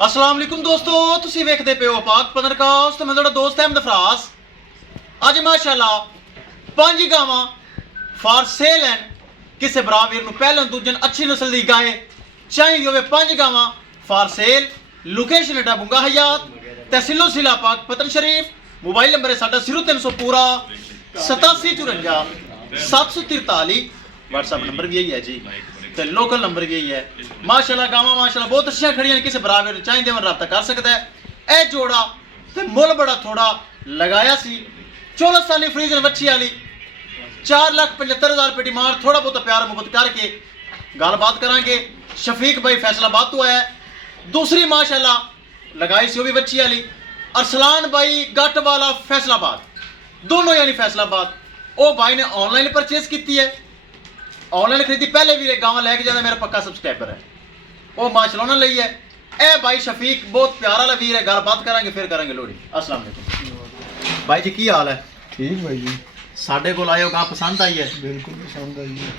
अस्सलाम वालेकुम दोस्तों, तुसी वेखदे पे हो पाक पत्रकास्ट ते मैं तुहाडा दोस्त अहमद फरास। अज माशाअल्लाह 5 गावां फॉर सेल हैं। किसे भरा वीर नूं पहले दूजन अच्छी नस्ल दी गाय चाहिदी होवे 5 गावां फॉर सेल। लोकेशन है बुंगा हयात, तहसीलो जिला पाक पतन शरीफ। मोबाइल नंबर है साडा 0300 पूरा 8754 743। व्हाट्सएप नंबर भी यही है जी, ते लोकल नंबर भी यही है। माशाल्लाह गावां माशाल्लाह बहुत अच्छी खड़ियां ने। किसे बराबर चाहिए मन रब्ता कर सकता है। ए जोड़ा ते मुल बड़ा थोड़ा लगाया सी 14 साली फ्रीजर बच्ची वाली 4,75,000 रुपये डिमांड। थोड़ा बहुत प्यार मुहब्बत करके गलबात करांगे। शफीक भाई फैसलाबाद तो आया। दूसरी माशाल्लाह लगाई सी वो भी बच्ची वाली। अरसलान भाई गट वाला फैसलाबाद, दोनों यानी फैसलाबाद। ओ भाई ने ऑनलाइन परचेज की है, ऑनलाइन खरीदी। पहले भी गाँव लैके जाना, मेरा पक्का सब्सक्राइबर है। वो माशाल्लाह उन्होंने ली है। ए भाई शफीक बहुत प्यारा वाला वीर है। गलबात करांगे फिर करांगे लोड़ी। अस्सलाम वालेकुम भाई जी, की हाल है? ठीक भाई जी, साढ़े को आए हो, गाँ पसंद आई है? बिल्कुल पसंद आई है।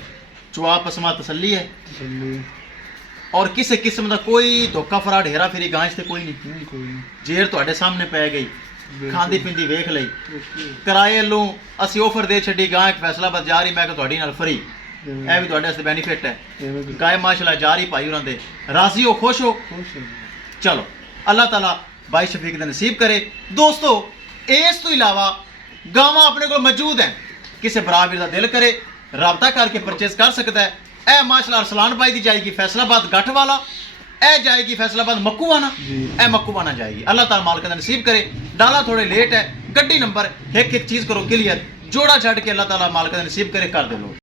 चुआ पसमा तसल्ली है तसल्ली और किसी किस्म का कोई धोखा फराड हेरा फेरी गांव से कोई नहीं। कोई नहीं। जेर ਤੁਹਾਡੇ सामने पै गई, बिल्कुल। खांदी पींदी वेख ਲਈ। ओके। किराए लूं ਅਸੀਂ ਆਫਰ ਦੇ ਛੱਡੀ ਗਾਂ ਇੱਕ ਫੈਸਲਾਬਾਦ ਜਾ ਰਹੀ, ਮੈਂ ਕਿ ਤੁਹਾਡੀ ਨਾਲ ਫਰੀ। ਇਹ ਵੀ ਤੁਹਾਡੇ ਵਾਸਤੇ ਬੈਨੀਫਿਟ ਹੈ। गाय माशाल्लाह जा रही भाई उन्होंने राजी हो, खुश हो। खुश है। चलो अल्लाह ताला भाई शफीक दे नसीब करे। दोस्तों इस तो इलावा गावां अपने को मौजूद हैं। किसी बराबर का दिल करे राबता करके परचेज कर सकता है। ए माशाल्लाह अरसलान भाई दी जाएगी फैसलाबाद गठ वाला, ए जाएगी फैसलाबाद मक्कूवाना, ए मक्कूवाना जाएगी। अल्लाह ताला मालिक दा नसीब करे। डाला थोड़े लेट है, गड्डी नंबर एक एक चीज करो क्लियर। जोड़ा छड़ के अल्लाह ताला मालिक दा नसीब करे कर दे लो।